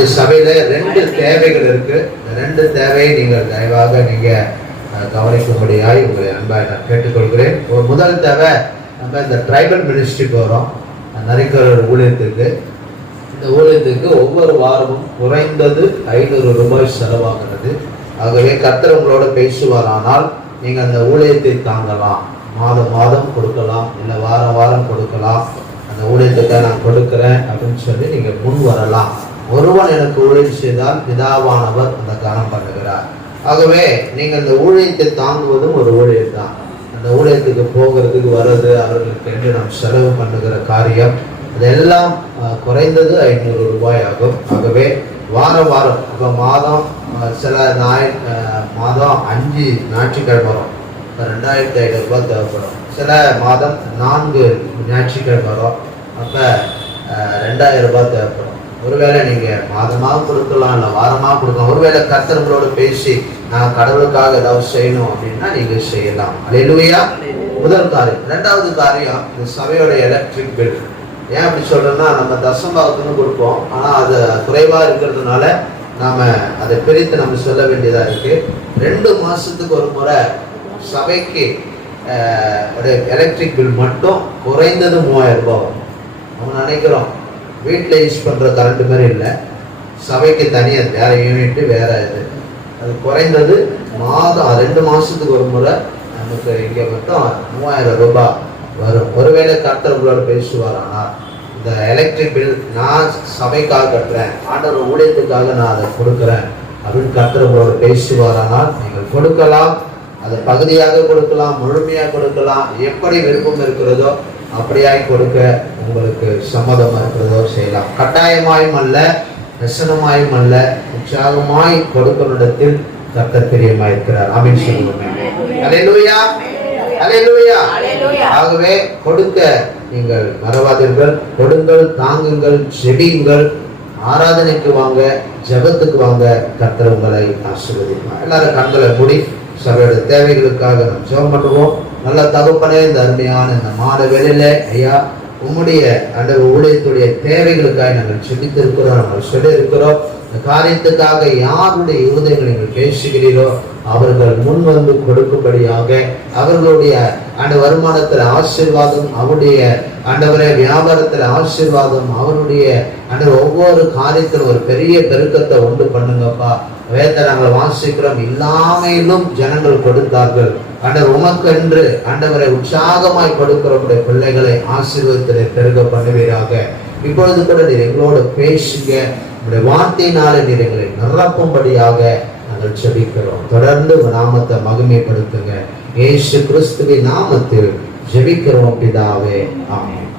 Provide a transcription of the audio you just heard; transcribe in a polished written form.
நம்முடைய சபையில 2 தேவைகள் இருக்கு. இந்த 2 தேவையை நீங்கள் தயவாக நீங்க கவனிக்கும்படியாய் உங்களை அன்பாக நான் கேட்டுக்கொள்கிறேன். ஒரு முதல் தேவை, நம்ம இந்த ட்ரைபல் மினிஸ்ட்ரிக்கு வரோம், நரிக்கர் ஊழியத்துக்கு. இந்த ஊழியத்துக்கு ஒவ்வொரு வாரமும் குறைந்தது 500 ரூபாய் செலவாகிறது. ஆகவே கர்த்தர் உங்களோட பேசுவாரானால் நீங்கள் அந்த ஊழியத்தை தாங்கலாம். மாதம் மாதம் கொடுக்கலாம், இல்லை வாரம் வாரம் கொடுக்கலாம். அந்த ஊழியத்துக்கு நான் கொடுக்குறேன் அப்படின்னு சொல்லி நீங்கள் முன் வரலாம். ஒருவன் எனக்கு ஊழியம் செய்தால் பிதாவானவர் அந்த கனம் பண்ணுகிறார். ஆகவே நீங்கள் இந்த ஊழியத்தை தாங்குவதும் ஒரு ஊழியம் தான். அந்த ஊழியத்துக்கு போகிறதுக்கு வர்றது, அவர்களுக்கு என்று நாம் செலவு பண்ணுகிற காரியம், அதெல்லாம் குறைந்தது 500 ரூபாய் ஆகும். ஆகவே வாரம் வாரம், இப்போ மாதம் சில மாதம் 5 ஞாயிற்றுக்கிழமை வரும், 2500 ரூபாய் தேவைப்படும். சில மாதம் 4 ஞாயிற்றுக்கிழமை வரும், அப்போ 2000 ரூபாய் தேவைப்படும். ஒருவேளை நீங்கள் மாதமாக கொடுக்கலாம், இல்லை வாரமாக கொடுக்கலாம். ஒருவேளை கர்த்தர்களோடு பேசி நான் கடவுளுக்காக ஏதாவது செய்யணும் அப்படின்னா நீங்கள் செய்யலாம். அல்லேலூயா. முதல் காரியம். 2வது காரியம், இந்த சபையோட எலக்ட்ரிக் பில். ஏன் அப்படி சொல்கிறேன்னா, நம்ம தசம்பாகத்துன்னு கொடுப்போம், ஆனால் அது குறைவாக இருக்கிறதுனால நாம் அதை பிரித்து நம்ம சொல்ல வேண்டியதாக இருக்குது. 2 மாதத்துக்கு ஒரு முறை சபைக்கு எலக்ட்ரிக் பில் மட்டும் குறைந்தது 3000 ரூபாய் வரும். நம்ம நினைக்கிறோம் வீட்டில் யூஸ் பண்ணுற கரண்ட் மாதிரி இல்லை, சபைக்கு தனியாக வேறு யூனிட்டு வேறு இது. அது குறைந்தது மாதம் 2 மாதத்துக்கு ஒரு முறை நமக்கு இங்கே மட்டும் 3000 ரூபாய் வரும். ஒருவேளை கர்த்தர் உங்களோட பேசுவார், ஆனால் இந்த எலக்ட்ரிக் பில் நான் சபைக்காக கட்டுறேன், ஆண்டவர் ஊழியத்துக்காக நான் அதை கொடுக்குறேன் அப்படின்னு கர்த்தர் உங்களோட பேசுவார், ஆனால் நீங்கள் கொடுக்கலாம். அதை பகுதியாக கொடுக்கலாம், முழுமையாக கொடுக்கலாம், எப்படி விருப்பம் இருக்கிறதோ அப்படியாய் கொடுக்க உங்களுக்கு சம்மதமாக இருக்கிறதோ செய்யலாம். கட்டாயமாயும் அல்ல, ரசனமாயும் அல்ல, உற்சாகமாய் கொடுக்கனிடத்தில் கர்த்தர் பிரியமாய் இருக்கிறார். ஆமென் சொல்லுங்க. அல்லேலூயா, அல்லேலூயா. ஆகவே கொடுக்க நீங்கள் மறவாதீர்கள். கொடுங்கள், தாங்குங்கள், செபியுங்கள், ஆராதனைக்கு வாங்க, ஜெபத்துக்கு வாங்க, கர்த்தர் உங்களை ஆசீர்வதிப்பார். எல்லாரும் கண்களை மூடி சபையோட தேவைகளுக்காக நாம் ஜெபம் பண்ணுவோம். நல்ல தகப்பனே, இந்த அருமையான இந்த மாத வேளையில ஐயா உம்முடைய அந்த ஊழியத்துடைய தேவைகளுக்காக நாங்கள் செபித்திருக்கிறோம், நாங்கள் சொல்லி இருக்கிறோம். இந்த காரியத்துக்காக யாருடைய இருதயங்களை நீங்கள் பேசுகிறீரோ அவர்கள் முன் வந்து கொடுக்கும்படியாக, அவர்களுடைய அந்த வருமானத்தில் ஆசீர்வாதம், அவருடைய ஆண்டவரே வியாபாரத்தில் ஆசீர்வாதம், அவருடைய அந்த ஒவ்வொரு காரியத்திலும் ஒரு பெரிய பெருக்கத்தை உண்டு பண்ணுங்கப்பா. வேதத்தை நாங்கள் வாசிக்கிறோம், இல்லாமையிலும் ஜனங்கள் கொடுத்தார்கள். ஆண்டவர் உமக்கென்று ஆண்டவரை உற்சாகமாய் கொடுக்கிறவருடைய பிள்ளைகளை ஆசீர்வாதத்திலே பெருக பண்ணுவீராக. இப்பொழுது கூட நீர் எங்களோடு பேசுங்க, உங்களுடைய வார்த்தையினாலே நீர் எங்களை நிரப்பும்படியாக நாங்கள் ஜெபிக்கிறோம். தொடர்ந்து நாமத்தை மகிமைப்படுத்துங்க. இயேசு கிறிஸ்துவின் நாமத்தில் ஜெபிக்கிறோம் பிதாவே, ஆமென்.